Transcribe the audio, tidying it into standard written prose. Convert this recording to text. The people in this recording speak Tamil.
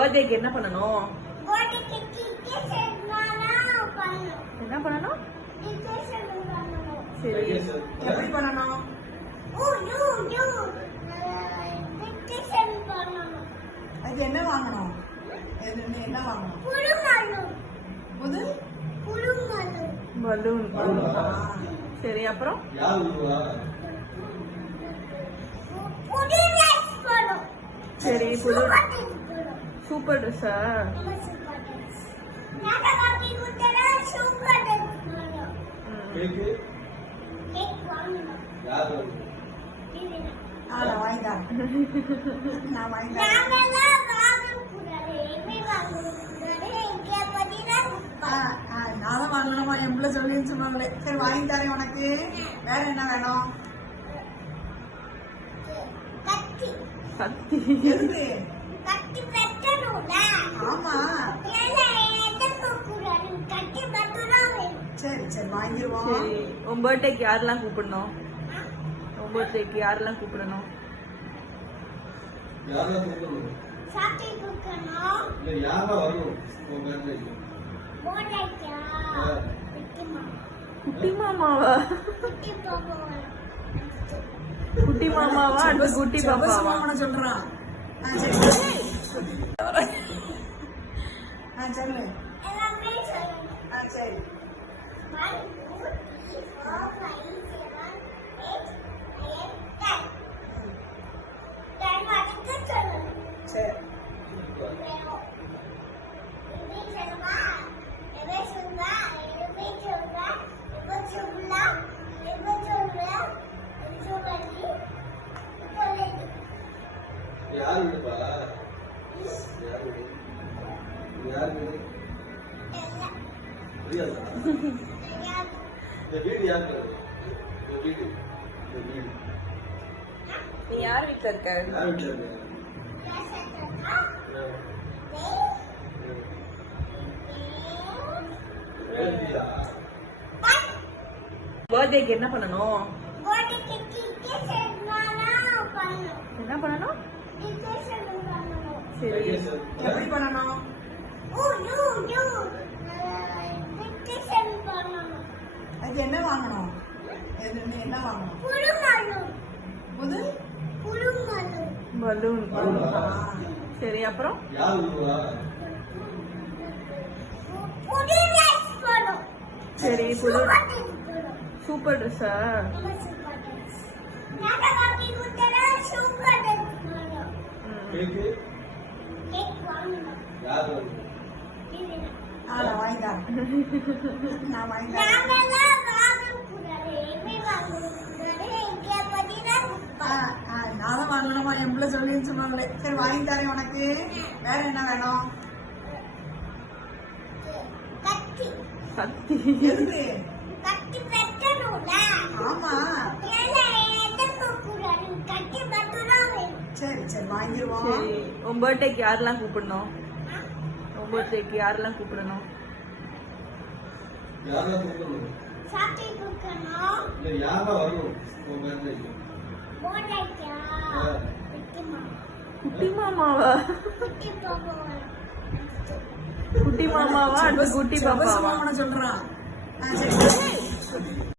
பர்த்டேக்கு என்ன பண்ணணும்? என்ன பண்ணணும்? சரி, எப்படி பண்ணணும்? அது என்ன வாங்கணும்? என்ன வாங்கணும்? பலூன். சரி, அப்புறம் சரி, புது சூப்பர் ட்ரெஸ்ஸா? நானும் வாங்கணுமா எம்பளை சொல்லின்னு சொன்னாங்களே. சரி, வாங்கி தரேன் உனக்கு. வேற என்ன வேணும்? கத்தி. எதுக்கு? ஆமா, சரி சரி வாங்கிடுவோம். சரி, உன் பர்த்டேக்கு யாரெல்லாம் கூப்பிடணும்? உன் பர்த்டேக்கு யாரெல்லாம் கூப்பிடணும்? குட்டி மாமாவா? குட்டி மாமாவா? அந்த குட்டி பாப்பாவா சொல்றான்? சொல்லு. சரி, நீ யார் வீட்டுல இருக்க? பர்த்டேக்கு என்ன பண்ணணும்? என்ன பண்ணணும்? சரி, எப்படி பண்ணணும்? அது என்ன வாங்கணும்? என்ன வாங்கணும்? பலூன். சரி, அப்புறம் சரி, புது சூப்பர் ட்ரெஸ்ஸா? நானும் வாங்கணுமா எம்பளை சொல்லின்னு சொன்னாங்களே. சரி, வாங்கி தரேன் உனக்கு. வேற என்ன வேணும்? கத்தி. எதுக்கு? ஆமா, சரி சரி வாங்கிடுவோம். சரி, உன் பர்த்டேக்கு யாரெல்லாம் கூப்பிடணும்? உன் பர்த்டேக்கு யாரெல்லாம் கூப்பிடணும்? குட்டி மாமாவா? குட்டி மாமாவா? அந்த குட்டி பாப்பாவா சொல்றான்?